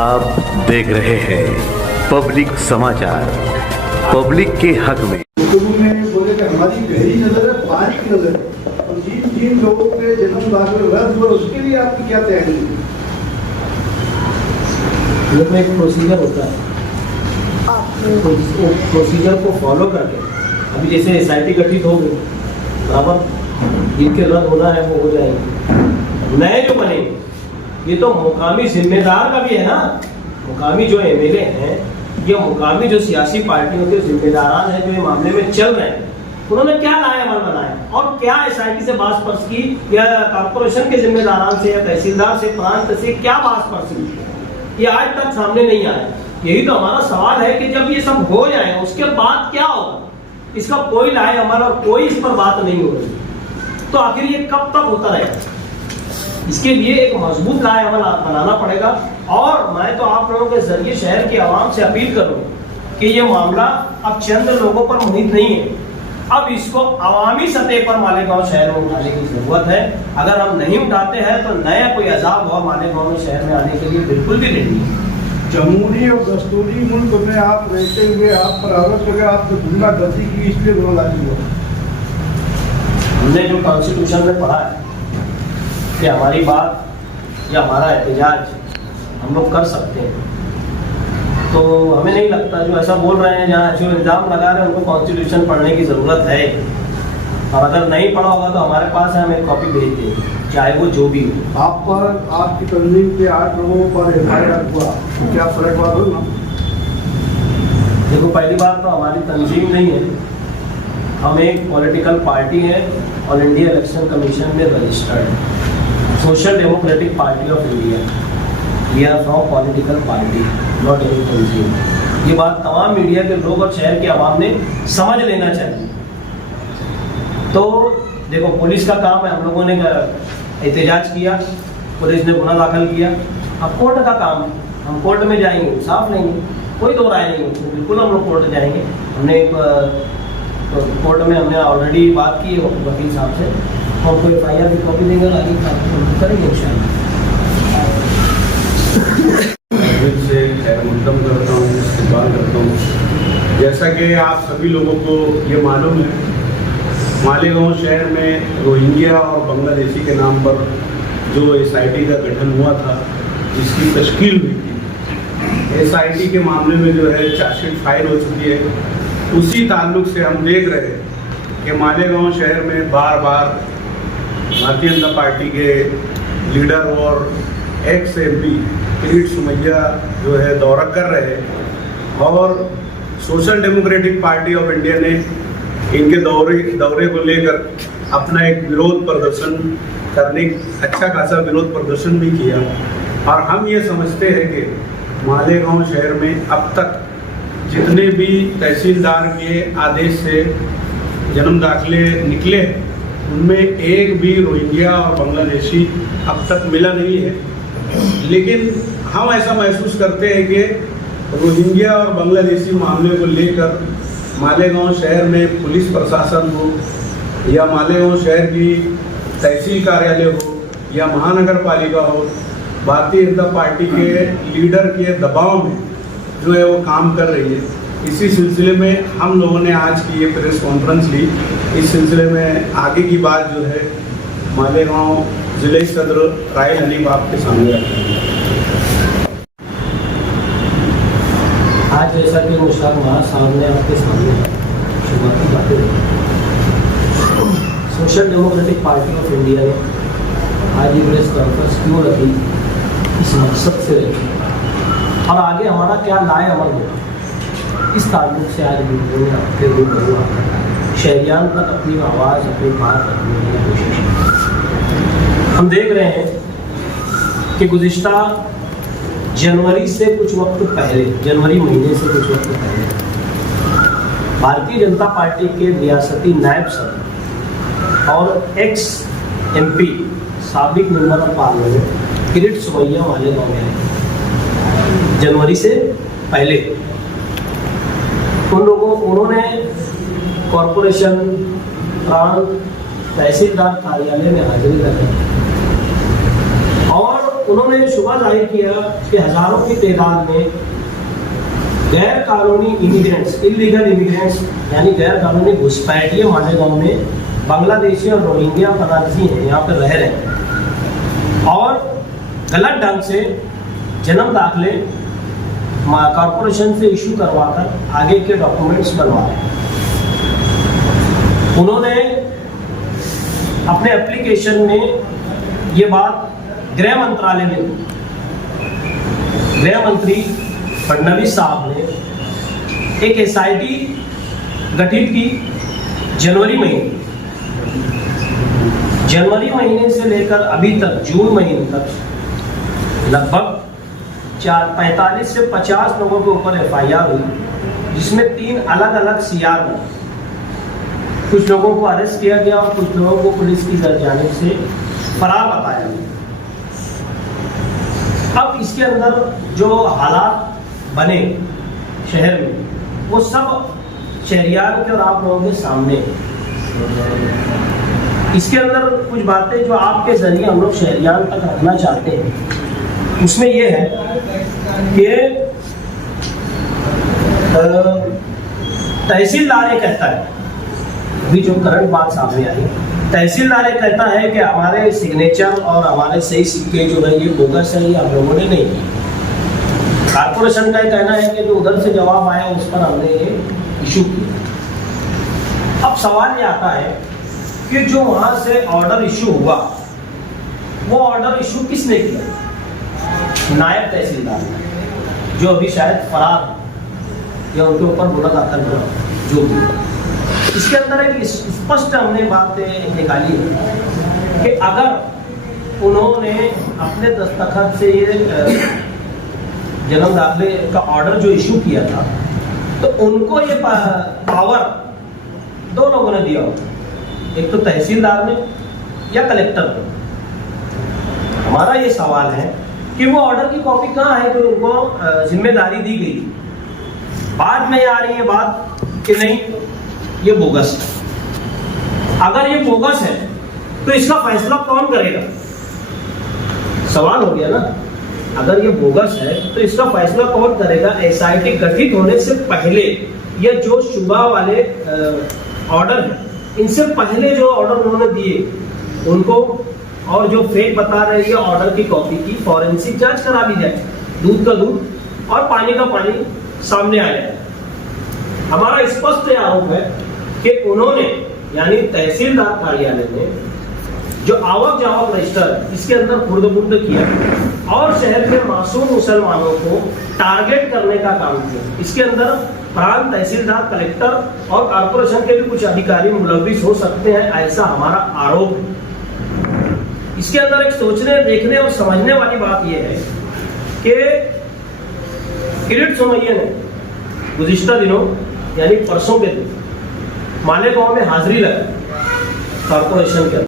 आप देख रहे हैं पब्लिक समाचार, पब्लिक के हक में। बोले कि हमारी गहरी नजर है, बारीक नजर है, और जिन लोगों के जन्म दाखिल रद्द हुए उसके लिए आपकी क्या तैयारी है? एक प्रोसीजर होता है, तो प्रोसीजर को फॉलो करके अभी जैसे एसआईटी गठित हो गई, बराबर जिनके रद्द होना है वो हो जाएंगे। नए जो बनेंगे ये तो मुकामी जिम्मेदार का भी है ना, मुकामी जो एमएलए हैं, ये मुकामी जो सियासी पार्टियों के जिम्मेदारान हैं जो ये मामले में चल रहे हैं, उन्होंने क्या लाया अमल बनाया और क्या एसआईटी से बात पर्स की, या कॉर्पोरेशन के जिम्मेदारान से या तहसीलदार से प्रांत से क्या बात पर्स की, ये आज तक सामने नहीं आया। यही तो हमारा सवाल है कि जब ये सब हो जाए उसके बाद क्या होगा, इसका कोई लाए अमल और कोई इस पर बात नहीं हो रही, तो आखिर ये कब तक होता रहेगा? इसके लिए एक मजबूत लाए अमल बनाना पड़ेगा। और मैं तो आप लोगों के जरिए शहर की आवाम से अपील करूं कि ये मामला अब चंद लोगों पर मुहित नहीं है, अब इसको अवामी सतह पर मालेगांव शहर में उठाने की जरूरत है। अगर हम नहीं उठाते हैं तो नया कोई अजाब हुआ मालेगांव में शहर में आने के लिए बिल्कुल भी नहीं है। जमहूरी और दस्तूरी मुल्क में आप रहते हुए आप पर आरोप लगे आपने गुंडागर्दी की, इसलिए गुनाह हुआ। हमने जो कॉन्स्टिट्यूशन में पढ़ा है कि हमारी बात या हमारा एहतजाज हम लोग कर सकते हैं, तो हमें नहीं लगता जो ऐसा बोल रहे हैं, जहाँ जो इल्ज़ाम लगा रहे हैं उनको कॉन्स्टिट्यूशन पढ़ने की ज़रूरत है। और अगर नहीं पढ़ा होगा तो हमारे पास है, हम एक कॉपी भेज देंगे, चाहे वो जो भी हो। आप पर आपकी तंजीम के 8 लोगों पर एफआईआर हुआ, तो क्या फर्क बात हो ना? देखो, पहली बात तो हमारी तंजीम नहीं है, हम एक पॉलिटिकल पार्टी है, ऑल इंडिया इलेक्शन कमीशन में रजिस्टर्ड है, social democratic party of India. We are from political party, not any तंजीम। ये बात तमाम मीडिया के लोग और शहर के आवाम ने समझ लेना चाहिए। तो देखो, पुलिस का काम है, हम लोगों ने एहतजाज किया, पुलिस ने गुनाह दाखिल किया, अब कोर्ट का काम है, हम कोर्ट में जाएंगे, इंसाफ लेंगे, कोई दो राय नहीं होती, बिल्कुल हम लोग कोर्ट जाएंगे। हमने तो कोर्ट में हमने ऑलरेडी बात की है वकील साहब से, हमको एफआईआर की कॉपी देंगे और आगे करेंगे इंशाल्लाह। से खैर मुकदम करता हूँ, इस्तेमाल करता हूँ। जैसा कि आप सभी लोगों को ये मालूम है, मालेगांव शहर में रोहिंग्या और बांग्लादेशी के नाम पर जो एसआईटी का गठन हुआ था, जिसकी तश्कील हुई थी, एसआईटी के मामले में जो है चार्जशीट फाइल हो चुकी है। उसी ताल्लुक से हम देख रहे हैं कि मालेगांव शहर में बार बार भारतीय जनता पार्टी के लीडर और एक्स एमपी किरीट सुमैया जो है दौरा कर रहे हैं, और social democratic party of India ने इनके दौरे को लेकर अपना एक विरोध प्रदर्शन करने, अच्छा खासा विरोध प्रदर्शन भी किया। और हम ये समझते हैं कि मालेगांव शहर में अब तक जितने भी तहसीलदार के आदेश से जन्म दाखिले निकले उनमें एक भी रोहिंग्या और बांग्लादेशी अब तक मिला नहीं है। लेकिन हम ऐसा महसूस करते हैं कि रोहिंग्या और बांग्लादेशी मामले को लेकर मालेगांव शहर में पुलिस प्रशासन हो या मालेगांव शहर की तहसील कार्यालय हो या महानगर पालिका हो, भारतीय जनता पार्टी के लीडर के दबाव में जो है वो काम कर रही है। इसी सिलसिले में हम लोगों ने आज की ये प्रेस कॉन्फ्रेंस ली। इस सिलसिले में आगे की बात जो है मालेगांव जिले सदर राय हनीफ आपके सामने रखते हैं। आज जैसा कि मुश्ताक महाराज साहब ने आपके सामने शुरुआती बातें, social democratic party of India ने आज ये प्रेस कॉन्फ्रेंस क्यों रखी, इस मकसद से रखी और आगे हमारा क्या लाए अमल होगा, इस ताल्लुक से आज वीडियो आपके रूबरू शहरियान तक अपनी आवाज़, अपनी बात रखने की कोशिश की। हम देख रहे हैं कि गुज़िश्ता जनवरी से कुछ वक्त पहले, जनवरी महीने से कुछ वक्त पहले, भारतीय जनता पार्टी के रियासती नायब सदर और एक्स एमपी साबिक मेंबर ऑफ पार्लियामेंट किरीट सुमैया मालेगांव में आए। जनवरी से पहले उन्होंने कॉरपोरेशन, प्रांत, तहसीलदार कार्यालय में हाजिरी लगाई और उन्होंने शुबा जाहिर किया कि हजारों की तादाद में गैर कानूनी इमिग्रेंट्स, इलीगल इमिग्रेंट्स यानी गैर कानूनी घुसपैठिए मालेगांव में बांग्लादेशी और रोहिंग्या शरणार्थी हैं, यहाँ पर रह रहे हैं और गलत ढंग से जन्म दाखिले कॉरपोरेशन से इशू करवाकर आगे के डॉक्यूमेंट्स बनवा रहे हैं। उन्होंने अपने एप्लीकेशन में ये बात गृह मंत्रालय में दी। गृह मंत्री फडणवीस साहब ने एक एसआईटी गठित की जनवरी महीने से लेकर अभी तक जून महीने तक लगभग 45 से 50 लोगों के ऊपर एफआईआर हुई, जिसमें 3 अलग अलग सीआर बने। कुछ लोगों को अरेस्ट किया गया और कुछ लोगों को पुलिस की जानिब से फरार बताया गया। अब इसके अंदर जो हालात बने शहर में, वो सब शहरियार के और आप लोगों के सामने है। इसके अंदर कुछ बातें जो आपके जरिए हम लोग शहरियार तक रखना चाहते हैं, उसमें ये है कि तहसीलदार ये कहता है, अभी जो करंट बात सामने आई, तहसीलदार ये कहता है कि हमारे सिग्नेचर और हमारे सही सिक्के जो है ये बोगस है, ये हम लोगों ने नहीं किए। कारपोरेशन का ये कहना है कि जो उधर से जवाब आया उस पर हमने ये इशू किया। अब सवाल ये आता है कि जो वहां से ऑर्डर इशू हुआ, वो ऑर्डर इशू किसने किया? नायब तहसीलदार, जो अभी शायद फरार या उनके ऊपर गुना दाखिल हुआ, जो भी। इसके अंदर एक स्पष्ट हमने बात निकाली है कि अगर उन्होंने अपने दस्तखत से ये जन्म दाखिले का ऑर्डर जो इशू किया था, तो उनको ये पावर 2 लोगों ने दिया होगा, एक तो तहसीलदार ने या कलेक्टर ने। हमारा ये सवाल है कि वो ऑर्डर की कॉपी कहाँ है जो उनको जिम्मेदारी दी गई थी? बाद में आ रही है बात कि नहीं ये बोगस है। अगर ये बोगस है तो इसका फैसला कौन करेगा? सवाल हो गया ना। अगर ये बोगस है तो इसका फैसला कौन करेगा? एसआईटी गठित होने से पहले ये जो शुबा वाले ऑर्डर है, इनसे पहले जो ऑर्डर उन्होंने दिए उनको, और जो फेक बता रहे हैं ऑर्डर की कॉपी की फॉरेंसिक जांच करा ली जाए, दूध का दूध और पानी का पानी सामने आ जाए। हमारा स्पष्ट आरोप है कि उन्होंने यानी तहसीलदार कार्यालय ने जो आवक जावक रजिस्टर इसके अंदर खुर्द-बुर्द किया और शहर के मासूम मुसलमानों को टारगेट करने का काम किया। इसके अंदर प्रांत तहसीलदार, कलेक्टर और कॉर्पोरेशन के भी कुछ अधिकारी मुलविस हो सकते हैं, ऐसा हमारा आरोप है। इसके अंदर एक सोचने, देखने और समझने वाली बात यह है कि किरीट सोमैया ने गुज़िश्ता दिनों यानी परसों के दिन मालेगांव में हाजिरी लगाई कॉर्पोरेशन के